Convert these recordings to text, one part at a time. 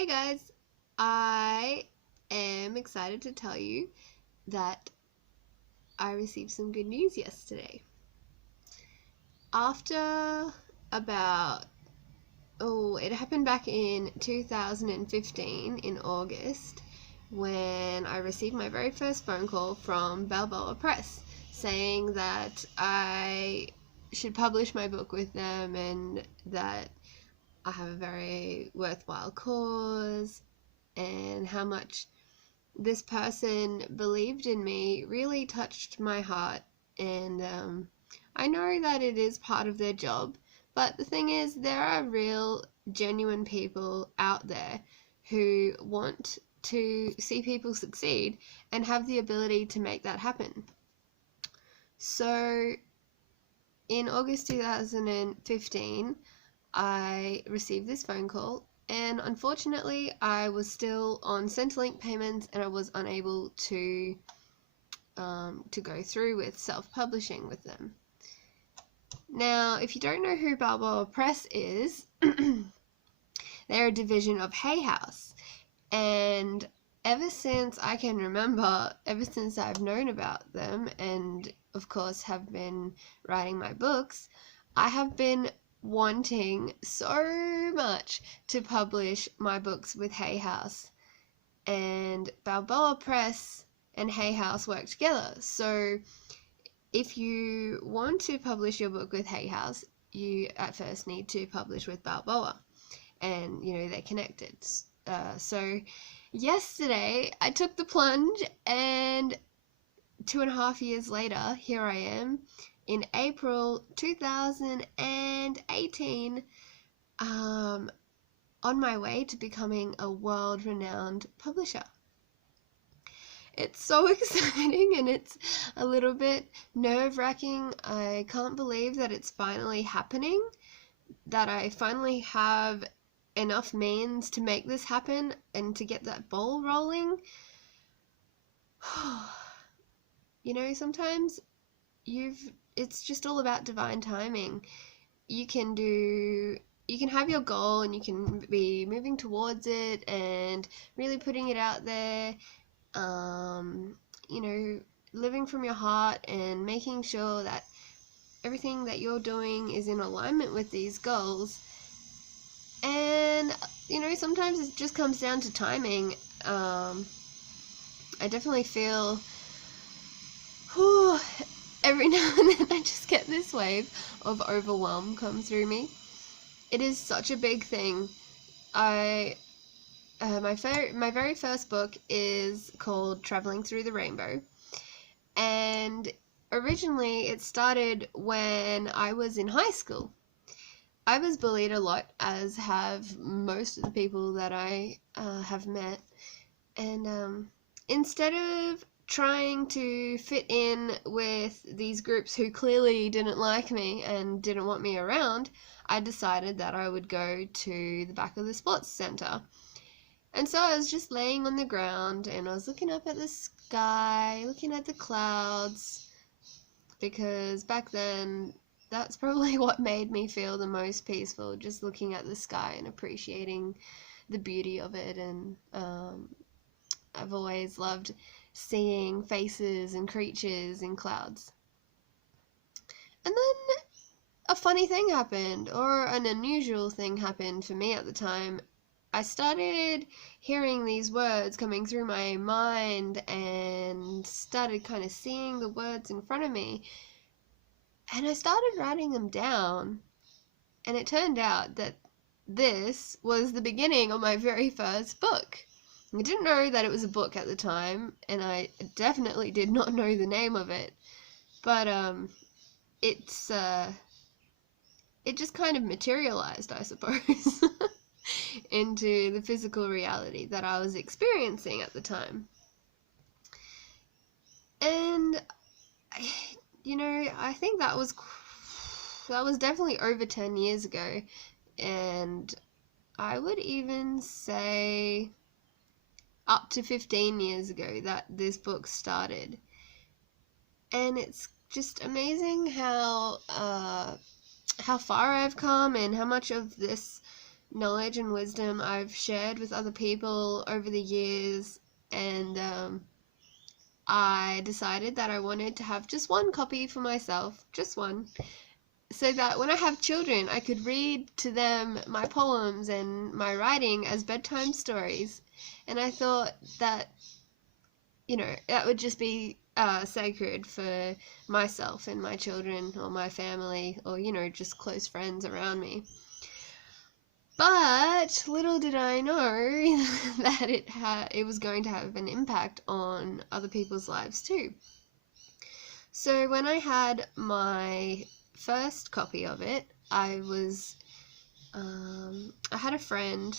Hey guys, I am excited to tell you that I received some good news yesterday. After it happened back in 2015 in August when I received my very first phone call from Balboa Press saying that I should publish my book with them and that I have a very worthwhile cause, and how much this person believed in me really touched my heart. And I know that it is part of their job, but the thing is, there are real, genuine people out there who want to see people succeed and have the ability to make that happen. So in August 2015, I received this phone call, and unfortunately I was still on Centrelink payments and I was unable to go through with self-publishing with them. Now, if you don't know who Balboa Press is, they're a division of Hay House, and ever since I can remember, ever since I've known about them and of course have been writing my books, I have been wanting so much to publish my books with Hay House, and Balboa Press and Hay House work together. So if you want to publish your book with Hay House, you at first need to publish with Balboa, and they're connected. So yesterday I took the plunge, and 2.5 years later, here I am in April 2018, on my way to becoming a world-renowned publisher. It's so exciting, and it's a little bit nerve-wracking. I can't believe that it's finally happening, that I finally have enough means to make this happen and to get that ball rolling. Sometimes it's just all about divine timing. You can have your goal and you can be moving towards it and really putting it out there, living from your heart and making sure that everything that you're doing is in alignment with these goals. And sometimes it just comes down to timing. I definitely feel every now and then I just get this wave of overwhelm come through me. It is such a big thing. My very first book is called Traveling Through the Rainbow, and originally it started when I was in high school. I was bullied a lot, as have most of the people that I have met, and instead of trying to fit in with these groups who clearly didn't like me and didn't want me around, I decided that I would go to the back of the sports center. And so I was just laying on the ground and I was looking up at the sky, looking at the clouds, because back then that's probably what made me feel the most peaceful, just looking at the sky and appreciating the beauty of it. And I've always loved seeing faces and creatures in clouds. And then a funny thing happened, or an unusual thing happened for me at the time. I started hearing these words coming through my mind and started kind of seeing the words in front of me, and I started writing them down, and it turned out that this was the beginning of my very first book. I didn't know that it was a book at the time, and I definitely did not know the name of it, but it just kind of materialized, I suppose, into the physical reality that I was experiencing at the time. And I think that was definitely over 10 years ago, and I would even say up to 15 years ago that this book started. And it's just amazing how far I've come and how much of this knowledge and wisdom I've shared with other people over the years, and I decided that I wanted to have just one copy for myself, just one, so that when I have children, I could read to them my poems and my writing as bedtime stories. And I thought that, that would just be sacred for myself and my children or my family or, just close friends around me. But little did I know that it was going to have an impact on other people's lives too. So when I had my first copy of it, I had a friend,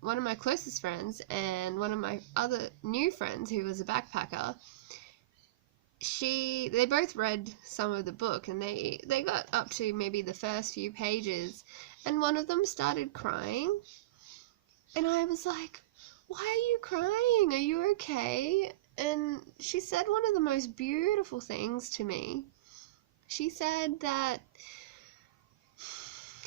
one of my closest friends, and one of my other new friends who was a backpacker. They both read some of the book, and they got up to maybe the first few pages, and one of them started crying, and I was like, "Why are you crying? Are you okay?" And she said one of the most beautiful things to me. She said that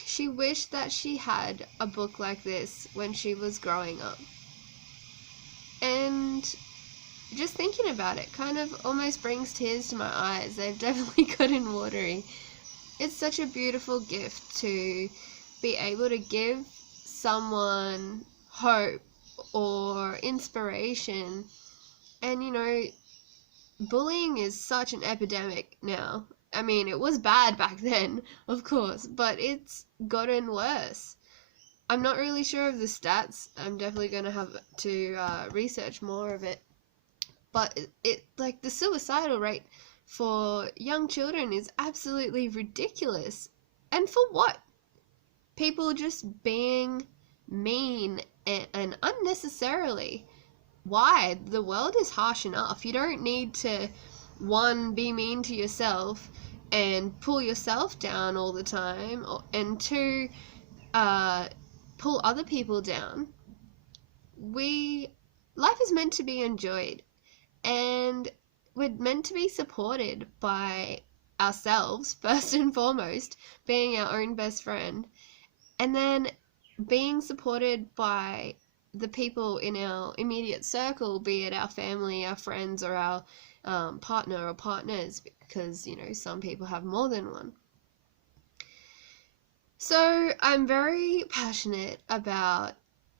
she wished that she had a book like this when she was growing up. And just thinking about it kind of almost brings tears to my eyes. They've definitely gotten watery. It's such a beautiful gift to be able to give someone hope or inspiration. And bullying is such an epidemic now. I mean, it was bad back then, of course, but it's gotten worse. I'm not really sure of the stats. I'm definitely going to have to research more of it. But like the suicidal rate for young children is absolutely ridiculous. And for what? People just being mean and unnecessarily. Why? The world is harsh enough. You don't need to, one, be mean to yourself and pull yourself down all the time, and two, pull other people down. Life is meant to be enjoyed, and we're meant to be supported by ourselves, first and foremost, being our own best friend, and then being supported by the people in our immediate circle, be it our family, our friends, or our partner or partners, because, some people have more than one. So I'm very passionate about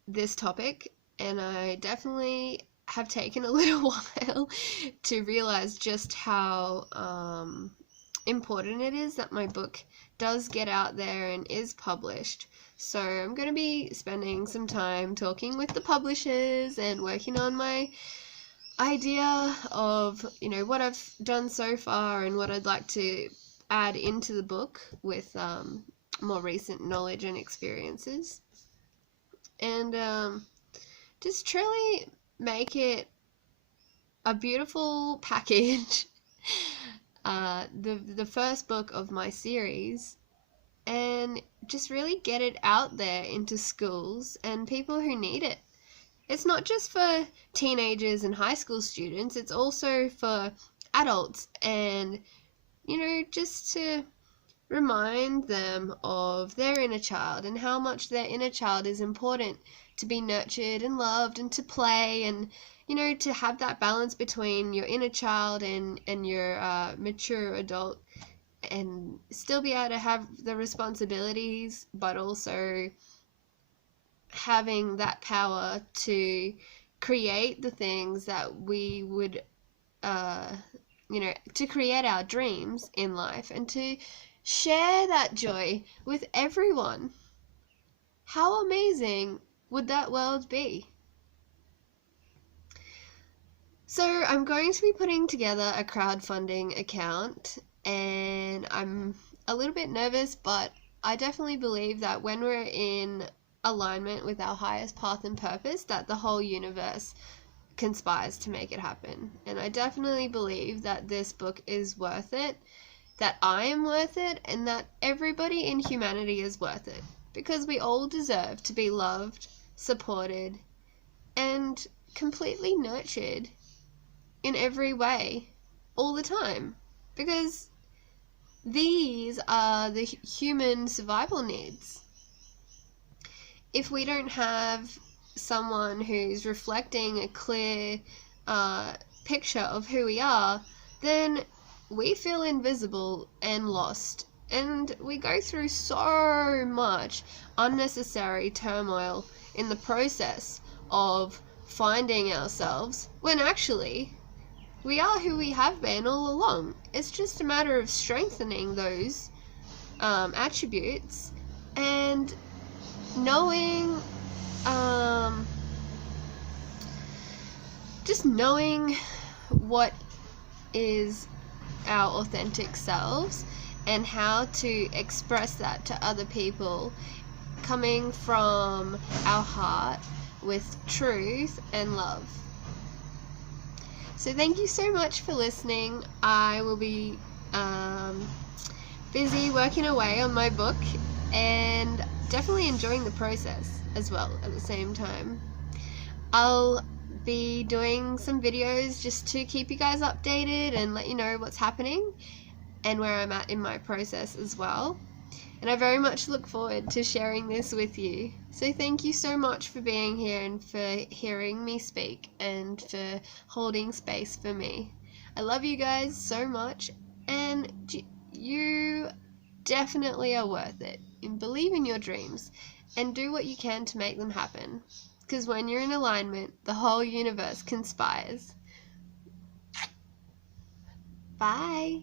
this topic, and I definitely have taken a little while to realize just how important it is that my book does get out there and is published. So I'm going to be spending some time talking with the publishers and working on my idea of, what I've done so far and what I'd like to add into the book with more recent knowledge and experiences. And just truly make it a beautiful package. The first book of my series, and just really get it out there into schools and people who need it. It's not just for teenagers and high school students, it's also for adults, and just to remind them of their inner child and how much their inner child is important to be nurtured and loved and to play, and to have that balance between your inner child and your mature adult, and still be able to have the responsibilities, but also having that power to create the things that we would, to create our dreams in life and to share that joy with everyone. How amazing would that world be? So I'm going to be putting together a crowdfunding account, and I'm a little bit nervous, but I definitely believe that when we're in alignment with our highest path and purpose, that the whole universe conspires to make it happen. And I definitely believe that this book is worth it, that I am worth it, and that everybody in humanity is worth it, because we all deserve to be loved, supported, and completely nurtured in every way, all the time, because these are the human survival needs. if we don't have someone who's reflecting a clear picture of who we are, then we feel invisible and lost. And we go through so much unnecessary turmoil in the process of finding ourselves, when actually we are who we have been all along. It's just a matter of strengthening those attributes and knowing, just knowing what is our authentic selves and how to express that to other people, coming from our heart with truth and love. So thank you so much for listening. I will be busy working away on my book and definitely enjoying the process as well at the same time. I'll be doing some videos just to keep you guys updated and let you know what's happening and where I'm at in my process as well. And I very much look forward to sharing this with you. So thank you so much for being here and for hearing me speak and for holding space for me. I love you guys so much, and you definitely are worth it. And believe in your dreams and do what you can to make them happen. Because when you're in alignment, the whole universe conspires. Bye.